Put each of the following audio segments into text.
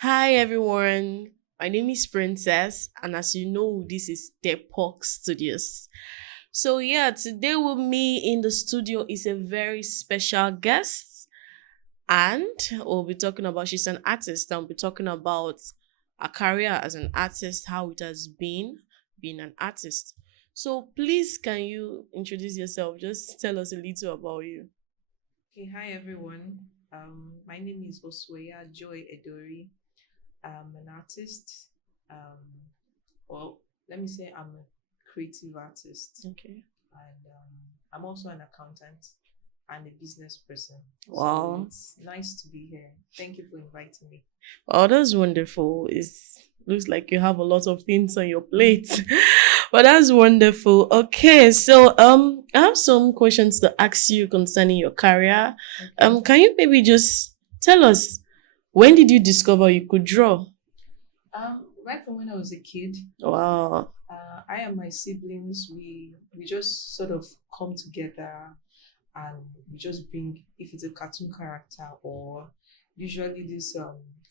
Hi everyone, my name is Princess, and as you know, this is Depok Studios. Today with me in the studio is a very special guest, and we'll be talking about she's an artist, and we'll be talking about her career as an artist, how it has been being an artist. So please, can you introduce yourself? Just tell us a little about you. Okay, hi everyone. My name is Joy Edori. I'm an artist. Um, well, let me say I'm a creative artist, Okay. and I'm also an accountant and a business person. So Wow. it's nice to be here. Thank you for inviting me. Oh, that's wonderful. It looks like you have a lot of things on your plate. But that's wonderful. Okay, so I have some questions to ask you concerning your career. Okay. Can you maybe just tell us when did you discover you could draw? Right from when I was a kid, Wow. I and my siblings, we just sort of come together and we just bring, if it's a cartoon character or usually these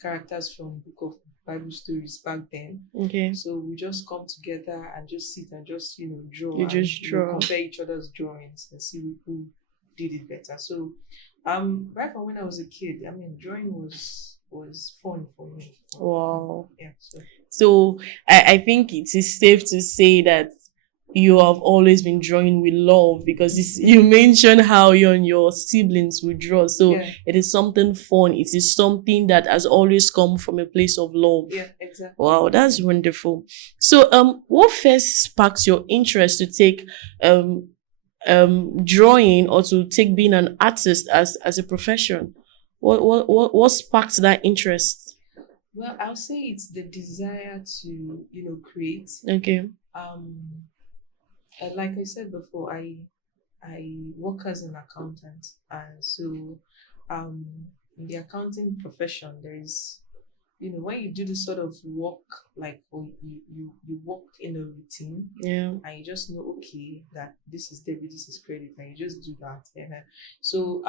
characters from book of Bible stories back then. Okay. So we just come together and just sit and just draw You and just draw. compare each other's drawings and see who did it better. So right from when I was a kid, I mean drawing was fun for me. Wow. Yeah. So So I think it is safe to say that you have always been drawing with love because you mentioned how you and your siblings would draw. So yeah, it is something fun. It is something that has always come from a place of love. yeah, exactly. Wow, that's wonderful. So what first sparked your interest to take um drawing or to take being an artist as a profession? What sparked that interest? Well, I'll say it's the desire to, create. Okay. Um, like I said before, I work as an accountant, and so in the accounting profession, there is, when you do this sort of work, like or you work in a routine, Yeah. and you just know, okay, that this is debit, this is credit, and you just do that. So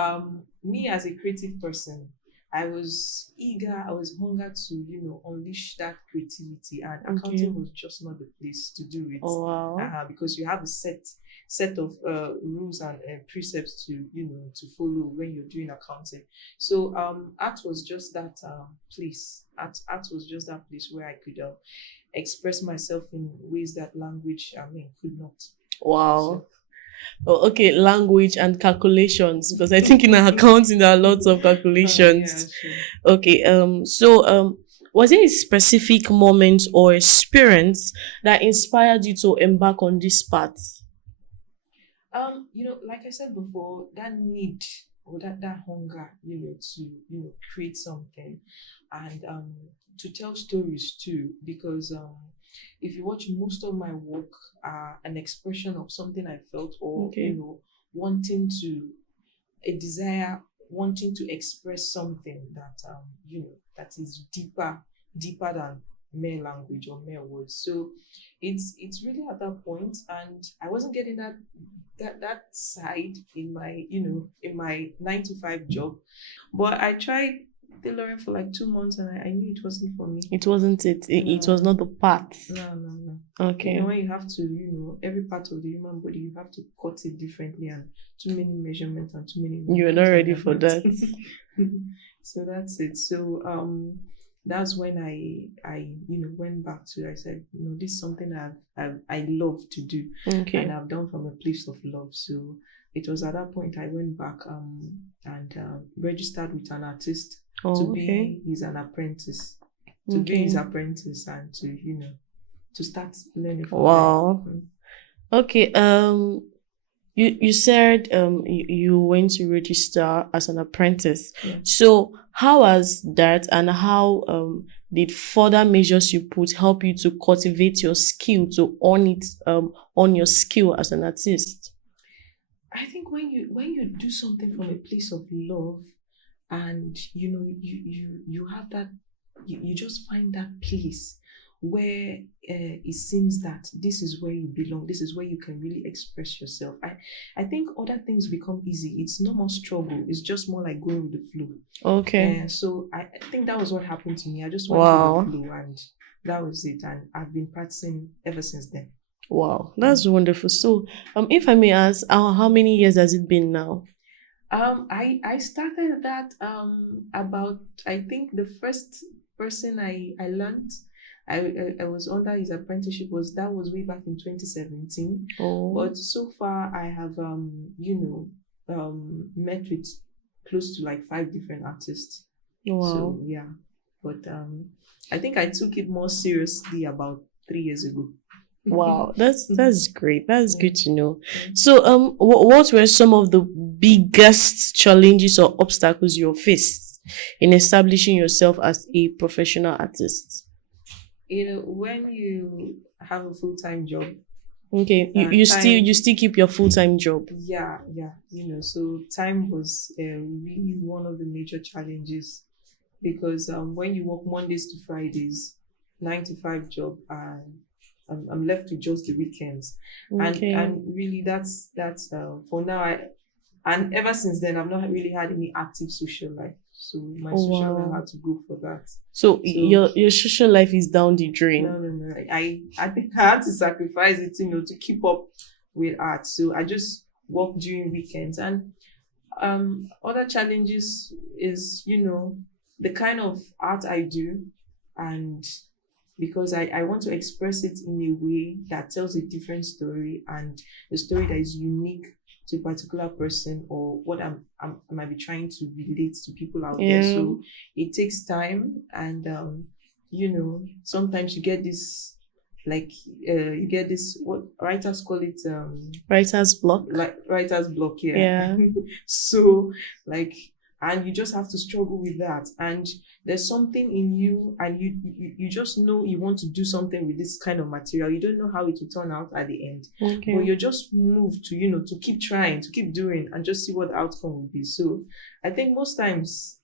me as a creative person, I was eager, I was hunger to, unleash that creativity, and Okay. accounting was just not the place to do it. Oh wow. Because you have a set of rules and precepts to to follow when you're doing accounting. So art was just that place. Art was just that place where I could express myself in ways that language, I mean, could not. Wow. So Oh, okay, language and calculations because I think in accounting there are lots of yeah, calculations. sure. Okay, was there a specific moment or experience that inspired you to embark on this path? Like I said before, that need or that hunger, to create something, and to tell stories too, because if you watch, most of my work are an expression of something I felt, or Okay. wanting to a desire, wanting to express something that that is deeper than mere language or mere words. So it's really at that point, and I wasn't getting that side in my in my 9 to 5 job, but I tried tailoring for like 2 months, and I knew it wasn't for me. It wasn't it was No, not the path. no. Okay. When you have to, every part of the human body, you have to cut it differently, and too many measurements and too many You were not numbers, and ready I'm for not. that. So that's it. So that's when I went back to. I said, this is something I love to do, and Okay. I've done from a place of love. So it was at that point I went back and registered with an artist to Oh, okay. be his an apprentice, Okay. and to to start learning from there. Wow. Okay. You said you went to register as an apprentice. Yeah. So how has that and how did further measures you put help you to cultivate your skill to on your skill as an artist? I think when you do something from a place of love, and you have that, you just find that place where it seems that this is where you belong, this is where you can really express yourself. I think other things become easy. It's no more struggle, it's just more like going with the flow. Okay. So I think that was what happened to me. I just went with Wow. the flow, and that was it. And I've been practicing ever since then. Wow. That's wonderful. So, if I may ask, how many years has it been now? I started that about, I think the first person I learned, I was under his apprenticeship was way back in 2017. Oh. But so far I have met with close to like 5 different artists. Wow. So yeah, but I think I took it more seriously about 3 years ago. Wow, that's great. That's Yeah. good to know. So, what were some of the biggest challenges or obstacles you faced in establishing yourself as a professional artist? When you have a full-time job, Okay, you still keep your full-time job. yeah, so time was really one of the major challenges, because when you work Mondays to Fridays, 9 to 5 job, and I'm left with just the weekends. Okay. And really that's for now. And ever since then, I've not really had any active social life, so my social life had to go for that. So your social life is down the drain. No. I think I had to sacrifice it, to keep up with art. So I just work during weekends. And other challenges is, the kind of art I do, and because I want to express it in a way that tells a different story, and a story that is unique to a particular person, or what I might be trying to relate to people out there. So it takes time, and sometimes you get this, like what writers call it, writer's block. like writer's block. Yeah. So, like, and you just have to struggle with that, and there's something in you, and you just know you want to do something with this kind of material. You don't know how it will turn out at the end, but you're just moved to to keep trying, to keep doing, and just see what the outcome will be. So I think most times,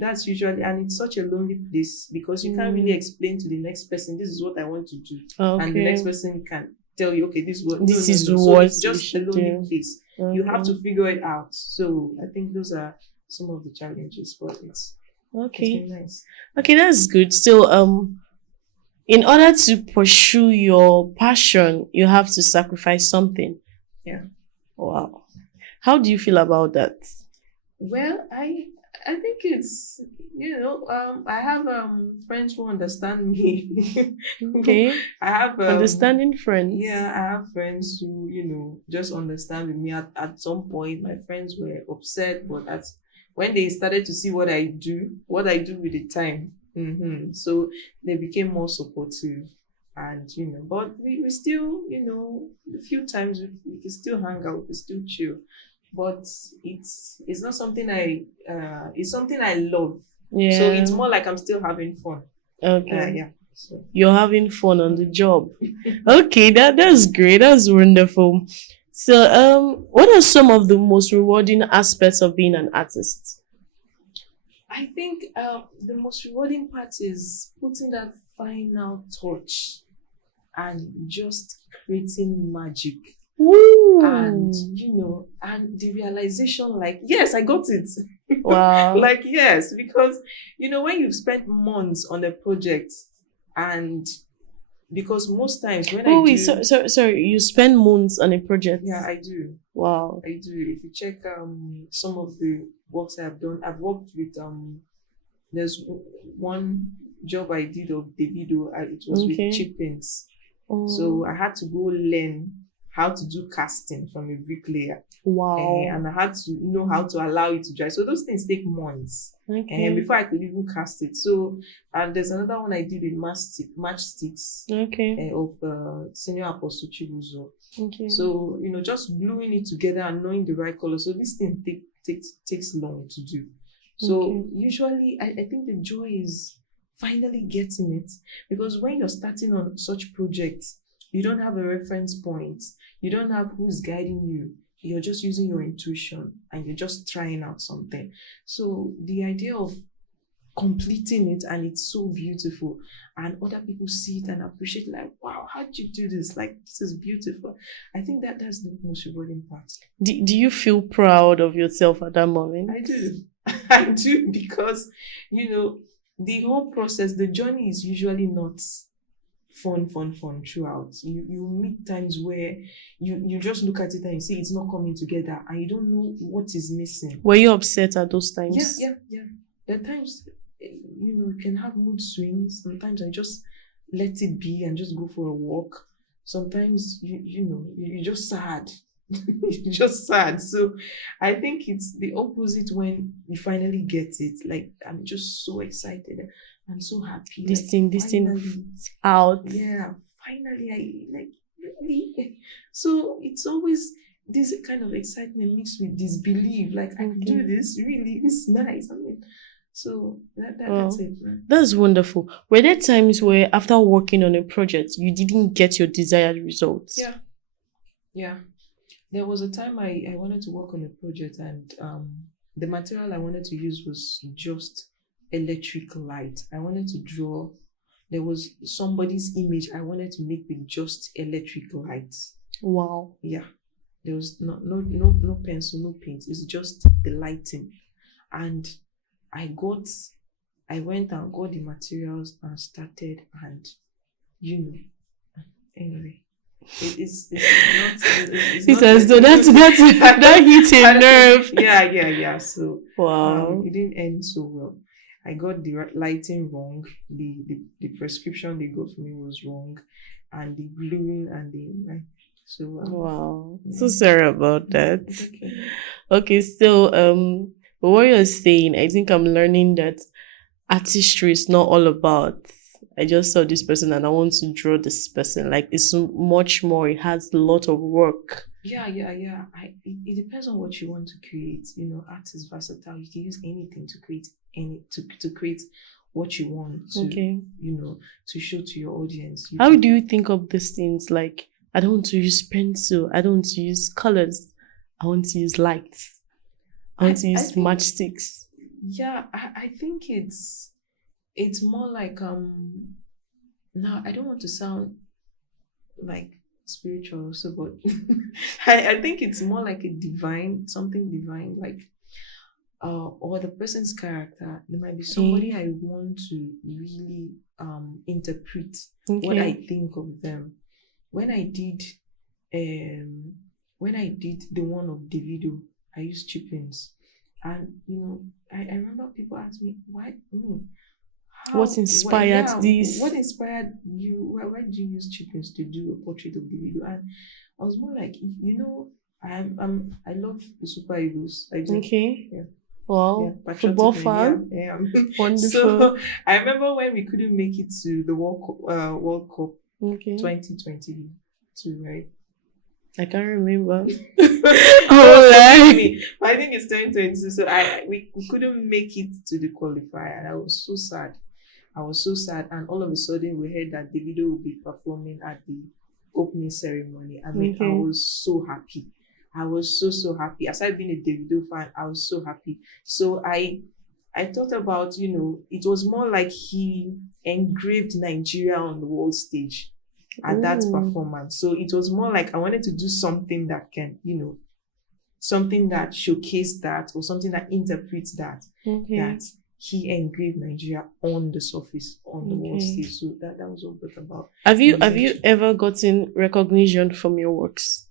that's usually, and it's such a lonely place, because you can't really explain to the next person, this is what I want to do. And the next person can tell you, okay, this is what this is no. what So it's just a lonely do. place. You have to figure it out. So I think those are some of the challenges, but it's been nice. Okay, that's good. Still, in order to pursue your passion, you have to sacrifice something. Yeah. Wow. How do you feel about that? Well, I think it's, I have friends who understand me. Okay. I have understanding friends. Yeah, I have friends who, just understand with me. At some point, my friends were upset, but that's when they started to see what I do with the time. So they became more supportive, and but we still, a few times we can still hang out, we still chill, but it's not something it's something I love. Yeah. So it's more like I'm still having fun. Okay. Yeah. So you're having fun on the job. Okay, that's great. That's wonderful. So, what are some of the most rewarding aspects of being an artist? I think the most rewarding part is putting that final touch and just creating magic. Woo. And and the realization, like, yes, I got it. Wow. Like, yes, because when you've spent months on a project, and because most times when sorry, you spend months on a project? Yeah, I do. Wow. I do. If you check some of the works I've done, I've worked with there's one job I did of Davido. It was with Chippings. So I had to go learn how to do casting from a bricklayer. Wow. And I had to know how to allow it to dry. So those things take months. Before I could even cast it. So, and there's another one I did with matchsticks. Of Senior Apostle Chibuzo. So, just gluing it together and knowing the right color. So this thing takes long to do. So usually I think the joy is finally getting it, because when you're starting on such projects, you don't have a reference point. You don't have who's guiding you. You're just using your intuition, and you're just trying out something. So the idea of completing it and it's so beautiful, and other people see it and appreciate, like, wow, how did you do this? Like, this is beautiful. I think that's the most rewarding part. Do you feel proud of yourself at that moment? I do. I do, because the whole process, the journey is usually not fun throughout. You meet times where you just look at it and you see it's not coming together and you don't know what is missing. Were you upset at those times? Yeah. There are times you can have mood swings. Sometimes I just let it be and just go for a walk. Sometimes you're just sad. You're just sad. So I think it's the opposite when you finally get it. Like, I'm just so excited. I'm so happy. This like, thing out. Yeah, finally, I like, really. So it's always this kind of excitement mixed with disbelief. Like, I can do this. Really, this is nice. I mean, so that's it, man. That's wonderful. Were there times where after working on a project, you didn't get your desired results? Yeah. There was a time I wanted to work on a project, and the material I wanted to use was just electric light. I wanted to draw. There was somebody's image I wanted to make with just electric lights. Wow. Yeah. There was no pencil, no paint. It's just the lighting. And I went and got the materials and started, and anyway. It's that hit a nerve. Yeah. So wow, it didn't end so well. I got the lighting wrong. The prescription they got for me was wrong, and the gluing and the so wow. So sorry about that. Okay. So what you're saying, I think I'm learning that artistry is not all about I just saw this person and I want to draw this person. Like, it's much more. It has a lot of work. Yeah. It depends on what you want to create. Art is versatile. You can use anything to create to create what you want to, to show to your audience. How do you think of these things? Like, I don't want to use pencil. I don't want to use colors. I want to use lights. I want to use matchsticks. Yeah, I think it's more like now I don't want to sound like spiritual also, but I think it's more like something divine, like or the person's character. There might be somebody I want to really interpret what I think of them. When I did the one of Davido, I used chippings, and I remember people asked me why. What inspired this? What inspired you? Why did you use chickens to do a portrait of the video? And I was more like, I love the Super Eagles. I do. Okay. Yeah. Wow. Yeah, football fan. Yeah. Wonderful. So I remember when we couldn't make it to the World Cup 2022, right? I can't remember. I think it's 2022. So we couldn't make it to the qualifier, and I was so sad. And all of a sudden we heard that Davido will be performing at the opening ceremony. I mean, I was so happy. I was so happy. Aside being a Davido fan, I was so happy. So I thought about, it was more like he engraved Nigeria on the world stage at that performance. So it was more like I wanted to do something that can, something that showcased that, or something that interprets that, that he engraved Nigeria on the surface, on the world stage. So that was all brought about. Have you ever gotten recognition from your works?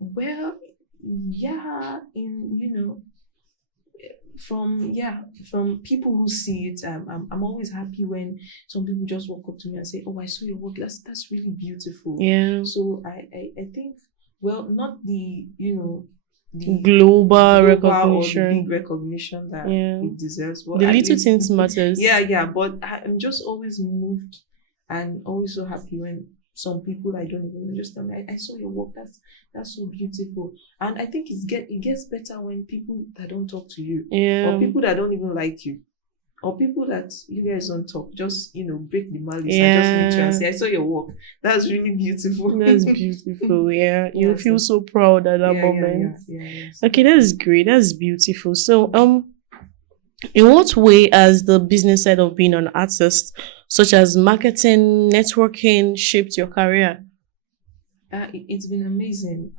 Well, yeah, from people who see it. I'm always happy when some people just walk up to me and say, "Oh, I saw your work. That's really beautiful." Yeah. So I think, well, not the the global recognition or the big recognition that it deserves. But the little things matters. Yeah. But I'm just always moved and always so happy when some people I don't even know just tell me, I saw your work. That's so beautiful. And I think it gets better when people that don't talk to you, or people that don't even like you, or people that you guys don't talk, just break the malice and just meet you and say, I saw your work. That's really beautiful. That's beautiful. Yeah. You feel so proud at that moment. Yes. Okay, that's great. That's beautiful. So In what way has the business side of being an artist, such as marketing, networking, shaped your career? It's been amazing.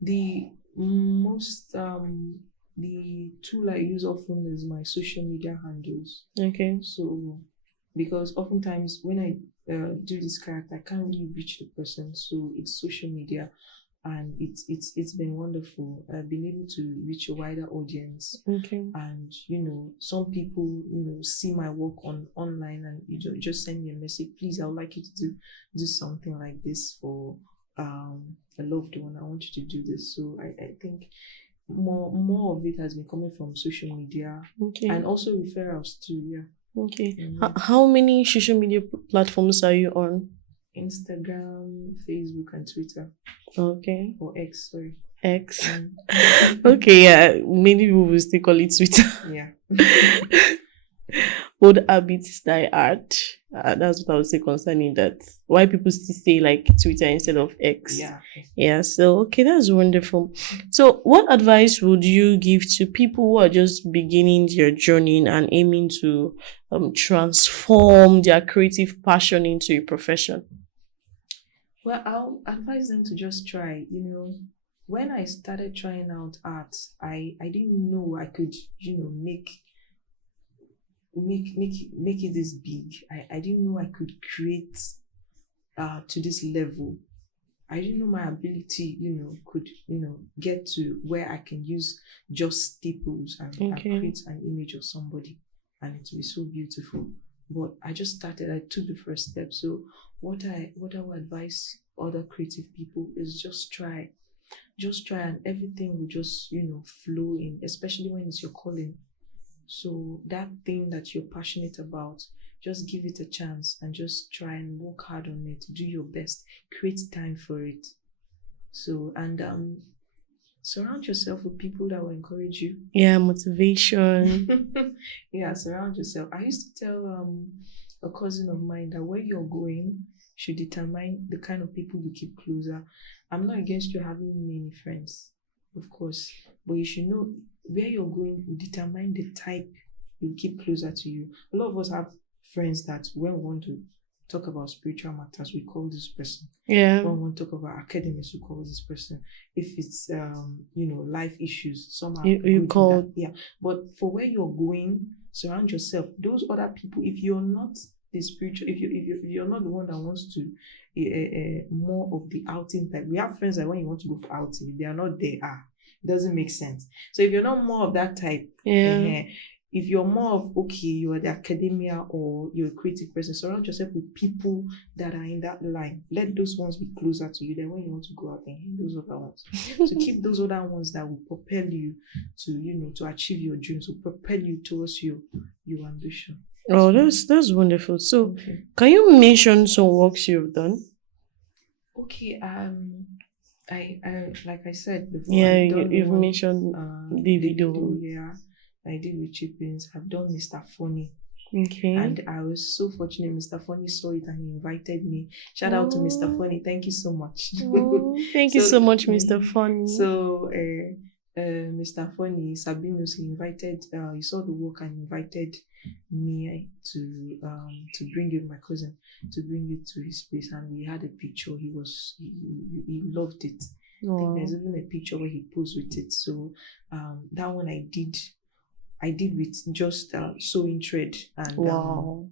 The most the tool I use often is my social media handles. Okay. So, because oftentimes when I do this character, I can't really reach the person. So it's social media, and it's been wonderful. I've been able to reach a wider audience, Okay. and some people see my work on online, and just send me a message. Please, I would like you to do something like this for a loved one. I want you to do this. So I think more of it has been coming from social media, Okay. and also referrals too. Yeah. Okay. Mhm. How many social media platforms are you on? Instagram, Facebook, and Twitter, Okay. or X. Sorry. X. Mm. Okay, yeah. Many people will still call it Twitter. Yeah. Old habits die hard. That's what I would say concerning that. Why people still say like Twitter instead of X. Yeah. Yeah, so okay, that's wonderful. So, what advice would you give to people who are just beginning their journey and aiming to transform their creative passion into a profession? Well, I'll advise them to just try. When I started trying out art, I didn't know I could, make it this big. I didn't know I could create to this level. I didn't know my ability, could, get to where I can use just staples and Okay. create an image of somebody, and it will be so beautiful. But I just started, I took the first step. So what I would advise other creative people is just try, and everything will just, flow in, especially when it's your calling. So that thing that you're passionate about, just give it a chance and just try and work hard on it. Do your best. Create time for it. So, and surround yourself with people that will encourage you. Yeah, motivation. Yeah, surround yourself. I used to tell a cousin of mine that where you're going should determine the kind of people you keep closer. I'm not against you having many friends, of course, but you should know where you're going will determine the type you keep closer to you. A lot of us have friends that when we want to talk about spiritual matters, we call this person. Yeah. When we want to talk about academics, we call this person. If it's life issues, some are You good in call. that. Yeah. But for where you're going, surround yourself. Those other people, if you're not the spiritual, if you're not the one that wants to more of the outing type. We have friends that when you want to go for outing, if they are not there, it doesn't make sense. So if you're not more of that type, Yeah. if you're more of you are the academia or you're a creative person, surround yourself with people that are in that line. Let those ones be closer to you. Then when you want to go out and hit those other ones. So keep those other ones that will propel you to achieve your dreams, will propel you towards your ambition. Oh, that's wonderful. So, Okay. can you mention some works you've done? Okay. I like I said before, Yeah, I've done the you've one mentioned the video. yeah. I did with Chippins. I've done Mr. Funny. Okay. And I was so fortunate Mr. Funny saw it and he invited me. Shout out to Mr. Oh, Funny. Thank you so much. oh, thank you So so much, Mr. Funny. so Mr. Funny Sabinus, he saw the work and invited me to bring it, my cousin, to bring it to his place, and we had a picture. He loved it. I think there's Wow. even a picture where he posed with it. So that one I did with just sewing thread and Wow.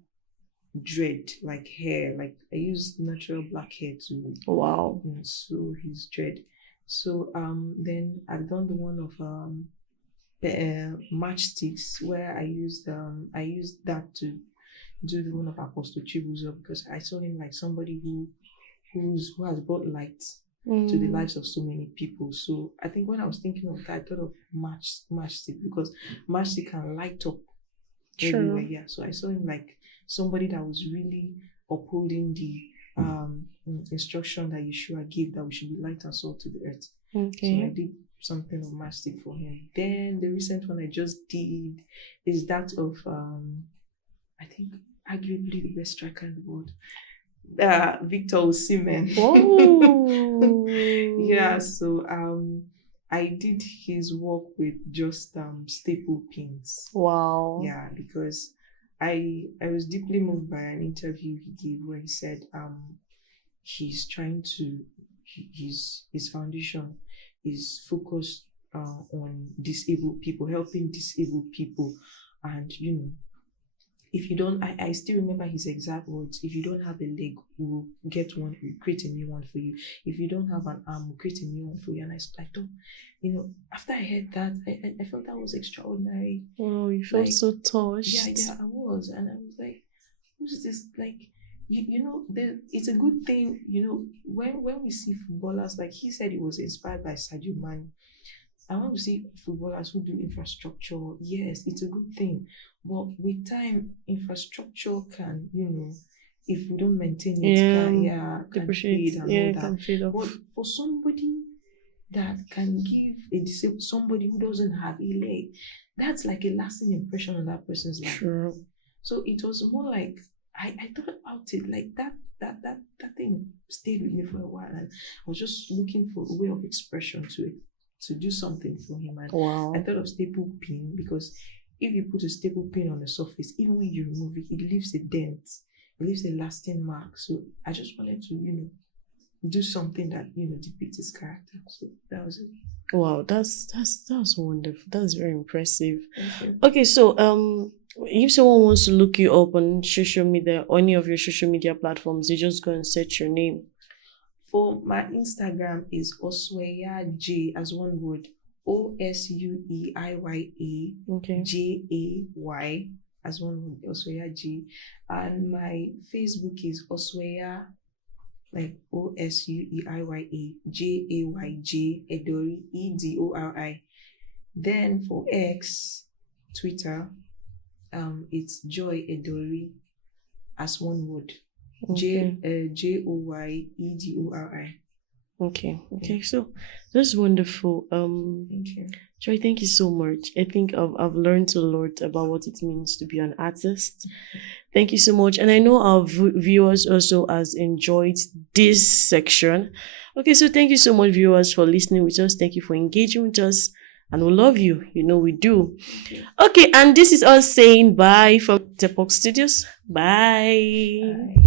dread, like hair. Like I used natural black hair to Wow. sew his dread. So then I've done the one of matchsticks where I used that to do the one of Apostle Chibuzo, because I saw him like somebody who has brought light to the lives of so many people. So I think when I was thinking of that, I thought of matchstick, because matchstick can light up everywhere. True. Yeah. So I saw him like somebody that was really upholding the instruction that Yeshua gave, that we should be light and salt to the earth. So I Okay. did something of matchstick for him. Then the recent one I just did is that of I think arguably the best striker in the world, Victor Osimhen. Oh. Yeah, so I did his work with just staple pins. Wow. Yeah, because I was deeply moved by an interview he gave where he said he's trying to his foundation is focused on disabled people, helping disabled people, and if you don't, I still remember his exact words. If you don't have a leg, we'll get one, we'll create a new one for you. If you don't have an arm, we'll create a new one for you. And I thought, after I heard that, I felt that was extraordinary. Oh, you felt Like, so touched. yeah, I was. And I was like, who's this? Like, it's a good thing, when we see footballers, like he said he was inspired by Sadio Mane. I want to see footballers who do infrastructure. Yes, it's a good thing. But with time, infrastructure can, if we don't maintain it, can Depreciate. fade and Yeah, all it that. can fade off. But for somebody that can give somebody who doesn't have a leg, that's like a lasting impression on that person's life. True. So it was more like I thought about it like that thing stayed with me for a while, and I was just looking for a way of expression to do something for him. And Wow. I thought of staple pin because if you put a staple pin on the surface, even when you remove it, it leaves a dent, it leaves a lasting mark. So I just wanted to, do something that depicts his character. So that was it. Wow, that's wonderful. That's very impressive. Thank you. Okay, so if someone wants to look you up on social media, or any of your social media platforms, they just go and search your name. For my Instagram is Osweya J as one word. OSUEIYA Okay. JAY as one word. Osweya J. And my Facebook is Osweya, like OSUEIYA JAYJ Edori EDORI. Then for X, Twitter, it's Joy Edori as one word. Okay. JOYEDORI. Okay. So that's wonderful. Thank you. Joy, thank you so much. I think I've learned a lot about what it means to be an artist. Thank you so much. And I know our viewers also has enjoyed this section. Okay, so thank you so much, viewers, for listening with us. Thank you for engaging with us. And we love you. We do. Okay, and this is us saying bye from Tepox Studios. Bye. Bye.